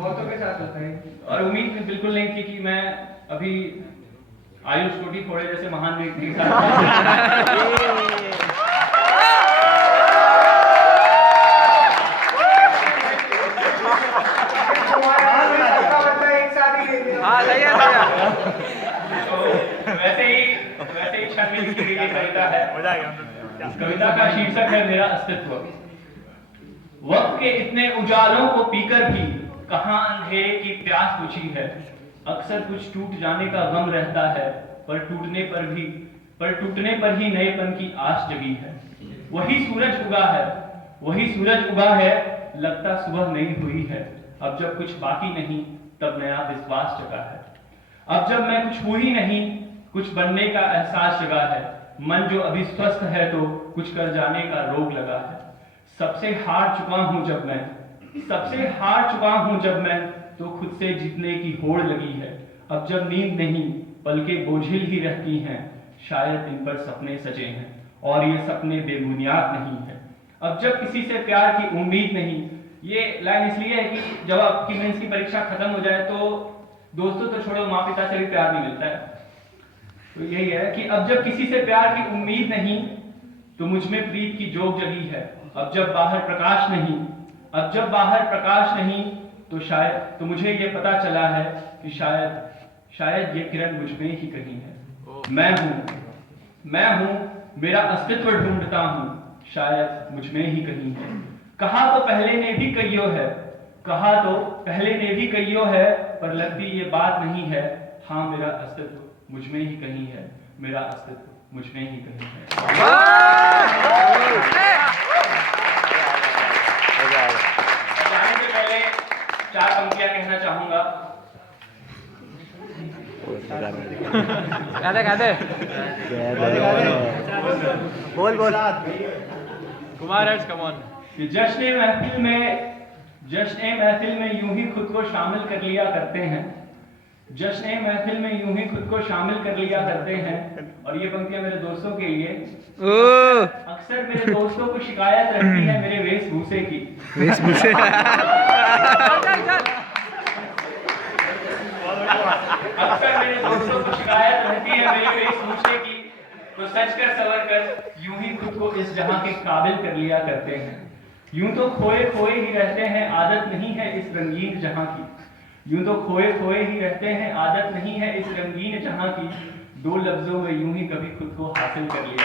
बहुतों के साथ होता है। और उम्मीद बिल्कुल नहीं थी कि मैं अभी आयुष कोटी थोड़े जैसे महान व्यक्ति के साथ वैसे ही छवि लिखी गई कविता है। इस कविता का शीर्षक है मेरा अस्तित्व। वक्त के इतने उजालों को पीकर भी कहां अंधेरे की प्यास बुझी है। अक्सर कुछ टूट जाने का गम रहता है, पर टूटने पर ही नएपन की आस जगी है। वही सूरज उगा है, लगता सुबह नहीं हुई है। अब जब कुछ बाकी नहीं, तब नया विश्वास जगा है। अब जब मैं कुछ हूं ही नहीं, कुछ बनने का एहसास जगा है। मन जो अभी स्वस्थ है तो कुछ कर जाने का रोग लगा है। सबसे हार चुका हूं जब मैं तो खुद से जीतने की होड़ लगी है। अब जब नींद नहीं, पलकें बोझिल ही रहती हैं, शायद इन पर सपने सजे हैं और ये सपने बेबुनियाद नहीं है। अब जब किसी से प्यार की उम्मीद नहीं, ये लाइन इसलिए है कि जब आपकी मेंस की परीक्षा खत्म हो जाए तो दोस्तों तो छोड़ो, माँ पिता से भी प्यार नहीं मिलता है। तो यही है कि अब जब किसी से प्यार की उम्मीद नहीं, तो मुझ में प्रीत की जोग जगी है। अब जब बाहर प्रकाश नहीं, तो मुझे ये पता चला है कि शायद ये किरण मुझ में ही कहीं है। मैं हूं, मेरा अस्तित्व ढूंढता हूं, शायद मुझ में ही कहीं है। कहा तो पहले ने भी कईयों है, पर लगती ये बात नहीं है। हाँ, मेरा अस्तित्व मुझ में ही कहीं है, मेरा अस्तित्व मुझ में ही कहीं है। जाने से पहले 4 पंक्तियां कहना चाहूंगा। बोल कुमार हर्ष कम ऑन। जश्न ए महफिल में यूं ही खुद को शामिल कर लिया करते हैं। और ये पंक्तियां मेरे दोस्तों के लिए। अक्सर मेरे दोस्तों को शिकायत रहती है मेरे वेशभूषे की। तो सच कर सवर कर यूं ही खुद को इस जहां के काबिल कर लिया करते हैं। यूं तो खोए ही रहते हैं, आदत नहीं है इस रंगीन जहां की। 2 लफ्जों में यूं ही कभी खुद को हासिल कर लिया।